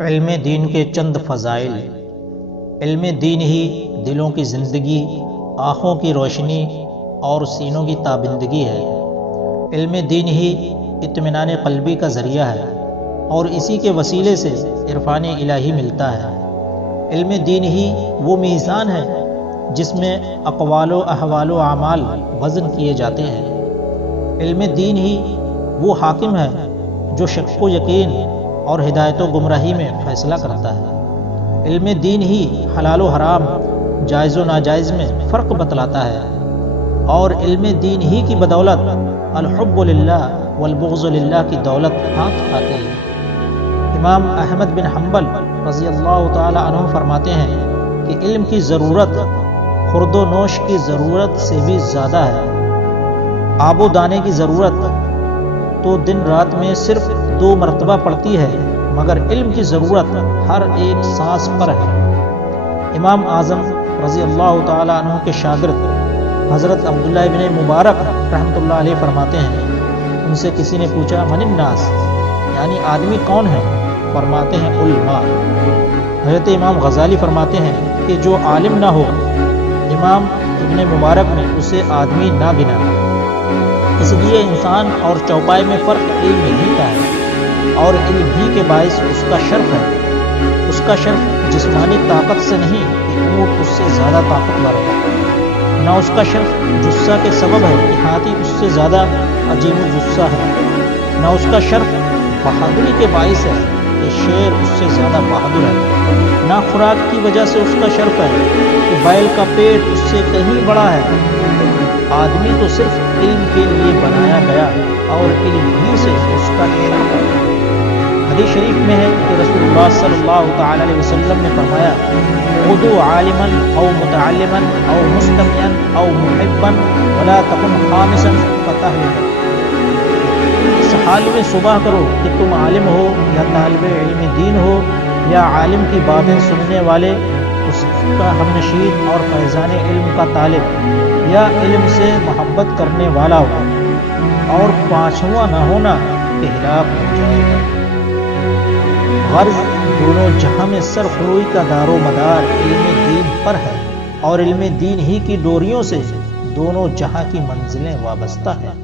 علم دین کے چند فضائل۔ علم دین ہی دلوں کی زندگی، آنکھوں کی روشنی اور سینوں کی تابندگی ہے۔ علم دین ہی اطمینان قلبی کا ذریعہ ہے اور اسی کے وسیلے سے عرفان الہی ملتا ہے۔ علم دین ہی وہ میزان ہے جس میں اقوال و احوال و اعمال وزن کیے جاتے ہیں۔ علم دین ہی وہ حاکم ہے جو شک و یقین اور ہدایت و گمراہی میں فیصلہ کرتا ہے۔ علم دین ہی حلال و حرام، جائز و ناجائز میں فرق بتلاتا ہے، اور علم دین ہی کی بدولت الحب للہ والبغض للہ کی دولت ہاتھ کھاتے ہیں۔ امام احمد بن حنبل رضی اللہ تعالی عنہ فرماتے ہیں کہ علم کی ضرورت خورد و نوش کی ضرورت سے بھی زیادہ ہے۔ آب و دانے کی ضرورت تو دن رات میں صرف 2 مرتبہ پڑتی ہے، مگر علم کی ضرورت ہر ایک سانس پر ہے۔ امام اعظم رضی اللہ تعالی عنہ کے شاگرد حضرت عبداللہ ابن مبارک رحمۃ اللہ علیہ فرماتے ہیں، ان سے کسی نے پوچھا من الناس، یعنی آدمی کون ہے؟ فرماتے ہیں علماء۔ حضرت امام غزالی فرماتے ہیں کہ جو عالم نہ ہو، امام ابن مبارک نے اسے آدمی نہ گنا۔ اس لیے انسان اور چوپائے میں فرق علم ہی کا ہے، اور علم ہی کے باعث اس کا شرف ہے۔ اس کا شرف جسمانی طاقت سے نہیں کہ اونٹ اس سے زیادہ طاقتور ہے، نہ اس کا شرف جثہ کے سبب ہے کہ ہاتھی اس سے زیادہ عجیب الجثہ ہے، نہ اس کا شرف بہادری کے باعث ہے کہ شیر اس سے زیادہ بہادر ہے، نہ خوراک کی وجہ سے اس کا شرف ہے کہ بیل کا پیٹ اس سے کہیں بڑا ہے۔ آدمی تو صرف علم کے لیے بنایا گیا اور علم ہی سے اس کا شرف ہے۔ حدیث شریف میں ہے کہ رسول اللہ صلی اللہ تعالی علیہ وسلم نے فرمایا خذوا عالما او متعلما او مستمعا او محبا ولا تكن خامسا فتهلك۔ اس حال میں صبح کرو کہ تم عالم ہو یا طالب علم دین ہو یا عالم کی باتیں سننے والے، اس کا ہم نشین اور فیضان علم کا طالب، یا علم سے محبت کرنے والا ہو، اور پانچواں نہ ہونا کہ ہلاک ہو جائے گا۔ غرض دونوں جہاں میں سرخروئی کا دار و مدار علم دین پر ہے، اور علم دین ہی کی ڈوریوں سے دونوں جہاں کی منزلیں وابستہ ہیں۔